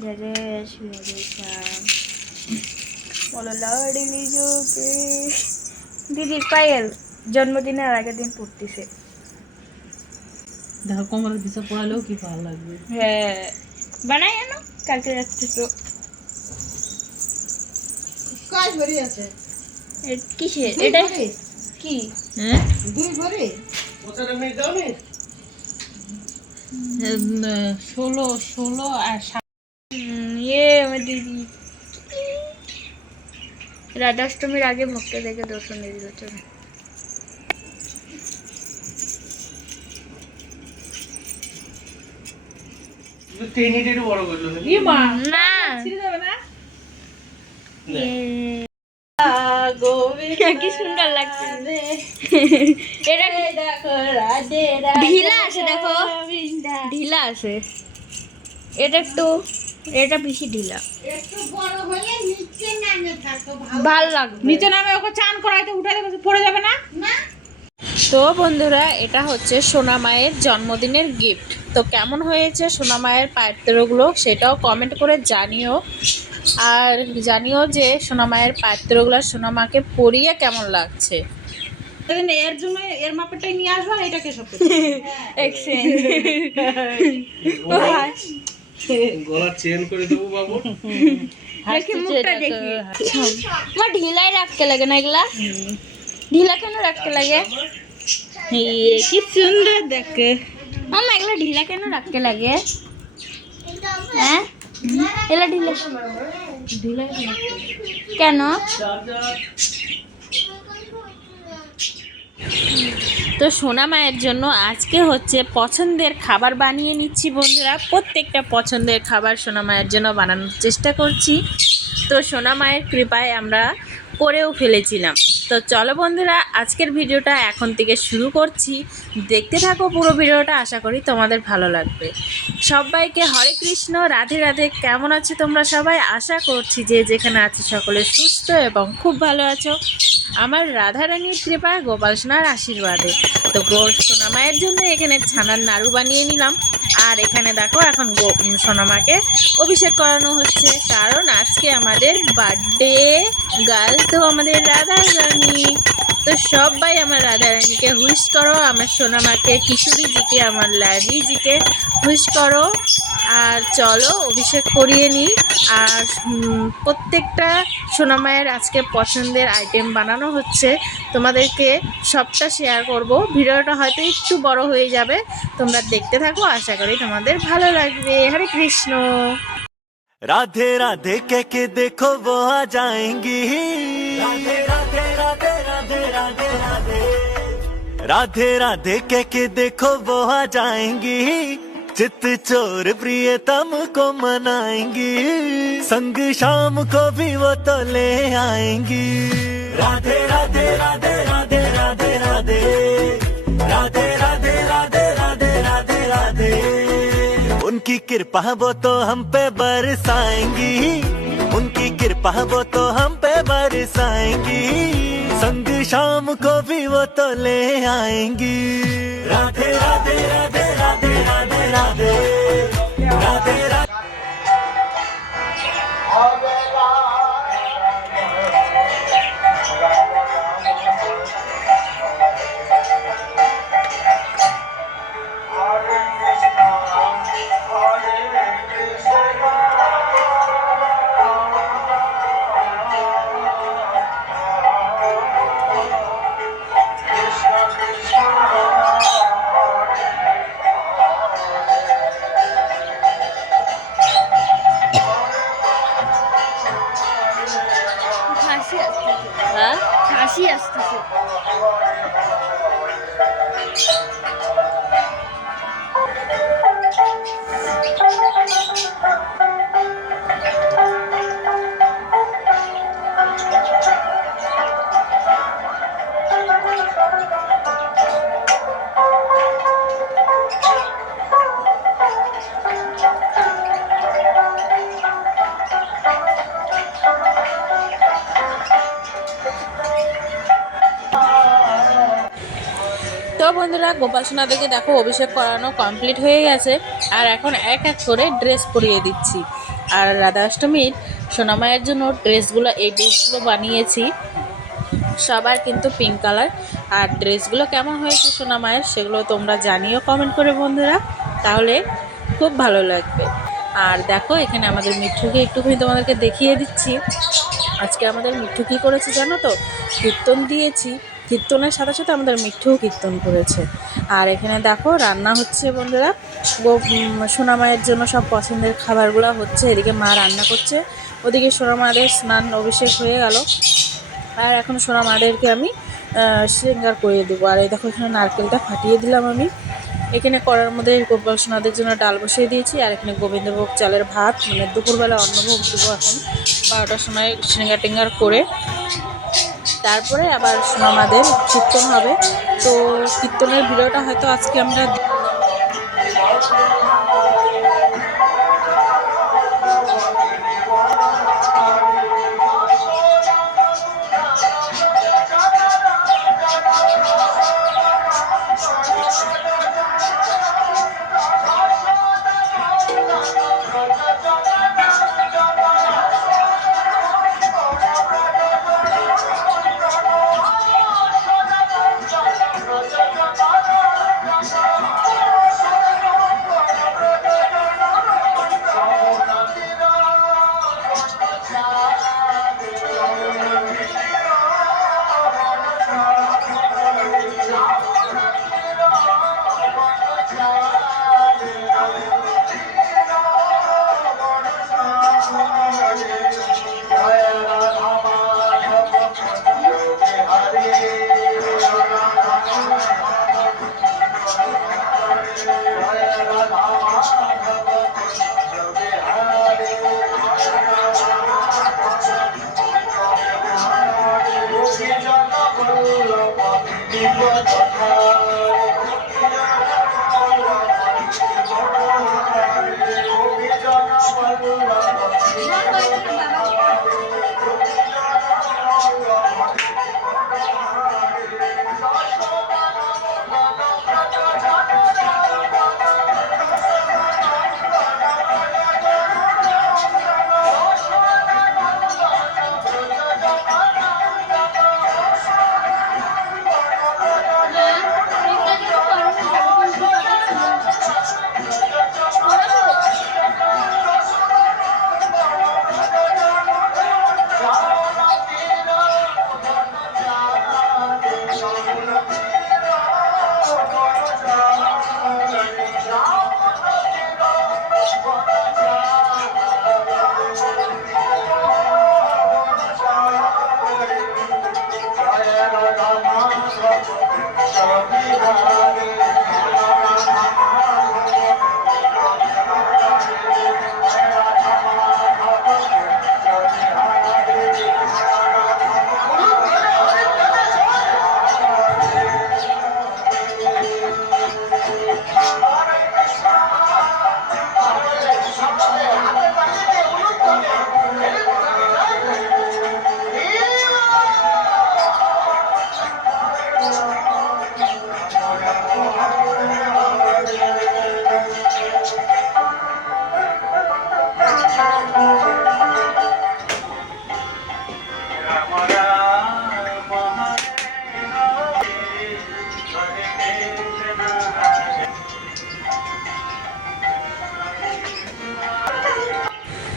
जय जय श्री हरे श्याम বলো লাডলি জোকে দিদির পায়েল জন্মদিনের আগের দিন পড়তেছে দেখো কোমরে দিশা পড়ালেও কি ভালো লাগবে হ্যাঁ বানাই না কালকে রাত্রে তো কাজ ভরি আছে এ- কিসে দুই এটা ভরি? কি হ্যাঁ দুই ভরি উম, ষোলো ষোলো আর সাত হুম, ইয়ে আমার দিদি। রাধাষ্টমীর আগে ভক্তদেরকে দর্শন দিয়ে দিল চলো। ইয়ে, কি সুন্দর লাগছে। এটা ঢিলা আছে দেখো। ঢিলা আছে। এটা একটু এটা বেশি ঢিলা একটু বড় হলে নিচে নামে থাকো ভালো ভালো লাগবে। নিচে নামে ওকে চান করাইতে উঠে দেবে পড়ে যাবে না? না। তো বন্ধুরা এটা হচ্ছে সোনা মায়ের জন্মদিনের গিফট তো কেমন হয়েছে সোনা মায়ের পায়ের তেরোগুলো সেটাও কমেন্ট করে জানিও। আর জানিও যে সোনা মায়ের পায়ের তেরোগুলো সোনা মাকে পরিয়ে কেমন লাগছে। এর জন্য এর মাপেরটাই নিয়ে আসব আর এটাকে সব এক্সচেঞ্জ গলা চেন করে দেবো বাবু। দেখি মুখটা দেখি। আমার ঢিলাই রাখতে লাগে না এগুলা। ঢিলা কেন রাখতে লাগে? ইয়ে, কি সুন্দর দেখে। মামা এগুলা ঢিলা কেন রাখতে লাগে? হ্যাঁ? এগুলা ঢিলা কেন? তো সোনা মায়ের জন্য আজকে হচ্ছে পছন্দের খাবার বানিয়ে নিচ্ছি বন্ধুরা। প্রত্যেকটা পছন্দের খাবার সোনা মায়ের জন্য বানানোর চেষ্টা করছি। তো সোনা মায়ের কৃপায় আমরা করেও ফেলেছিলাম। তো চলো বন্ধুরা, আজকের ভিডিওটা এখন থেকে শুরু করছি। দেখতে থাকো পুরো ভিডিওটা, আশা করি তোমাদের ভালো লাগবে। সবাইকে হরে কৃষ্ণ, রাধে রাধে। কেমন আছো তোমরা সবাই? আশা করছি যে যেখানে আছে সকলে সুস্থ এবং খুব ভালো আছো। আমার রাধারানীর কৃপা গোপাল সোনার আশীর্বাদে। তো গো সোনামায়ের জন্য এখানে ছানার নাড়ু বানিয়ে নিলাম। আর এখানে দেখো, এখন সোনামাকে অভিষেক করানো হচ্ছে। কারণ আজকে আমাদের বার্থডে গার্ল তো আমাদের রাধা রানী তো সবাই আমার রাধা রানীকে হুইশ করো, আমার সোনামাকে কিশোরীজিকে আমার ল্যাডিজিকে হুইশ করো। আর চলো অভিষেক করিয়ে নিই। আর প্রত্যেকটা সোনামায়ের আজকে পছন্দের আইটেম বানানো হচ্ছে। তোমাদেরকে সবটা শেয়ার করব। ভিডিওটা হয়তো একটু বড় হয়ে যাবে। তোমরা দেখতে থাকো আশা করি তোমাদের ভালো লাগবে। হরে কৃষ্ণ। রাধে রাধে কে কে দেখো বোয়া যায়ঙ্গি? রাধে রাধে রাধে রাধে রাধে রাধে। রাধে রাধে কে কে দেখো বোয়া যায়ঙ্গি? चित चोर प्रियतम को मनाएँगी संग शाम को भी वो तो ले आएँगी। राधे राधे राधे राधे राधे राधे। राधे राधे राधे राधे राधे राधे। उनकी कृपा वो तो हम पे बरसाएँगी उनकी कृपा वो तो हम बरसाएँगी। संग शाम को भी वो तो ले आएँगी। राधे राधे राधे राधे राधे राधे। राधे राधे। হাসি আসতেছে। গোপাল সোনাদেরকে দেখো অভিষেক করানো কমপ্লিট হয়ে গেছে আর এখন এক এক করে ড্রেস পরিয়ে দিচ্ছি। আর রাধা অষ্টমীর সোনামায়ের জন্য ড্রেসগুলো এই ড্রেসগুলো বানিয়েছি। সবার কিন্তু পিঙ্ক কালার আর ড্রেসগুলো কেমন হয়েছে সোনামায়ের সেগুলো তোমরা জানিও কমেন্ট করে বন্ধুরা। তাহলে খুব ভালো লাগবে। আর দেখো, এখানে আমাদের মিঠুকে একটুখানি তোমাদেরকে দেখিয়ে দিচ্ছি। আজকে আমাদের মিঠু কী করেছে জানো তো? কীর্তন দিয়েছি। কীর্তনের সাথে সাথে আমাদের মিঠুও কীর্তন করেছে। আর এখানে দেখো, রান্না হচ্ছে বন্ধুরা সোনামায়ের জন্য সব পছন্দের খাবারগুলো হচ্ছে, এদিকে মা রান্না করছে। ওদিকে সোনামাদের স্নান অভিষেক হয়ে গেল। আর এখন সোনা মাদেরকে আমি শৃঙ্গার করে দেবো। আর এই দেখো, এখানে নারকেলটা ফাটিয়ে দিলাম আমি। এখানে করার মধ্যে গোপাল সোনাদের জন্য ডাল বসিয়ে দিয়েছি। আর এখানে গোবিন্দভোগ চালের ভাত মানে দুপুরবেলা অন্নভোগ দেবো এখন। বারোটার সময় শৃঙ্গার টিঙ্গার করে তারপরে আবার আমাদের কীর্তন হবে। তো কীর্তনের ভিডিওটা হয়তো আজকে আমরা I'll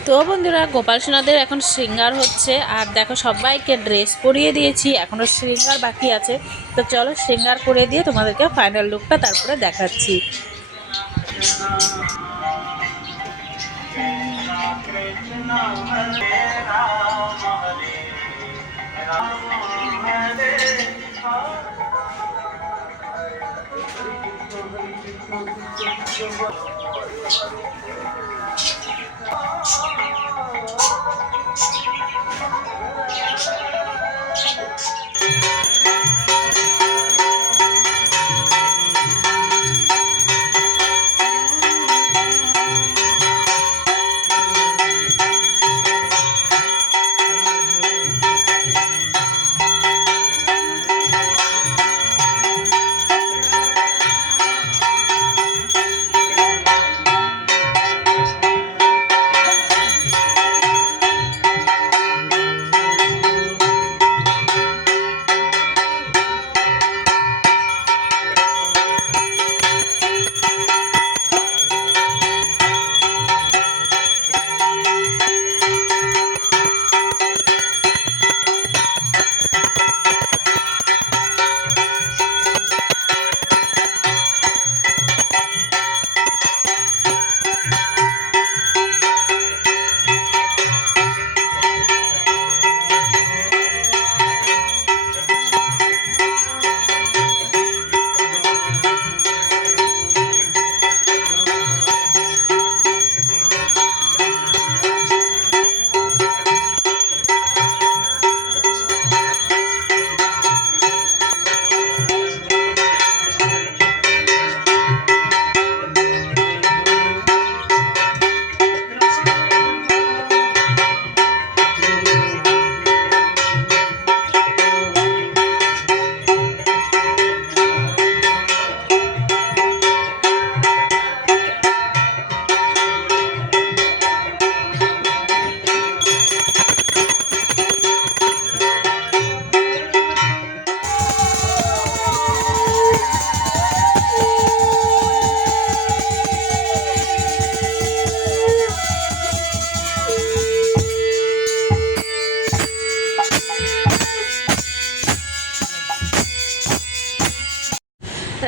তো বন্ধুরা, গোপাল সোনাদের এখন শৃঙ্গার হচ্ছে, আর দেখো সবাইকে ড্রেস পরিয়ে দিয়েছি এখনও শৃঙ্গার বাকি আছে তো চলো শৃঙ্গার করে দিয়ে তোমাদেরকে ফাইনাল লুকটা তারপরে দেখাচ্ছি Thank you. すごい!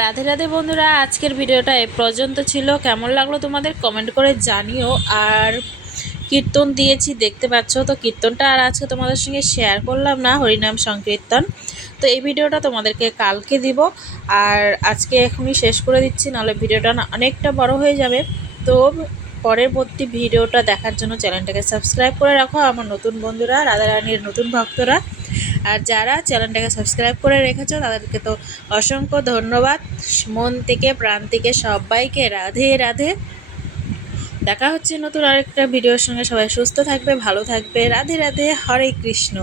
রাধে রাধে বন্ধুরা, আজকের ভিডিওটা এ পর্যন্ত ছিল। কেমন লাগল তোমাদের কমেন্ট করে জানিও। আর কীর্তন দিয়েছি, দেখতে পাচ্ছ তো কীর্তনটা আর আজকে তোমাদের সঙ্গে শেয়ার করলাম না, হরিনাম সংকীর্তন। তো এই ভিডিওটা তোমাদেরকে কালকে দিব। আর আজকে এখনই শেষ করে দিচ্ছি, নাহলে ভিডিওটা না অনেকটা বড় হয়ে যাবে। তো পরবর্তী ভিডিওটা দেখার জন্য চ্যানেলটাকে সাবস্ক্রাইব করে রাখো। আমার নতুন বন্ধুরা, রাধারানীর নতুন ভক্তরা আর যারা চ্যানেলটাকে সাবস্ক্রাইব করে রেখেছ, তাদেরকে তো অসংখ্য ধন্যবাদ। মন থেকে, প্রাণ থেকে সবাইকে রাধে রাধে। দেখা হচ্ছে নতুন আরেকটা ভিডিওর সঙ্গে। সবাই সুস্থ থাকবে, ভালো থাকবে। রাধে রাধে। হরে কৃষ্ণ।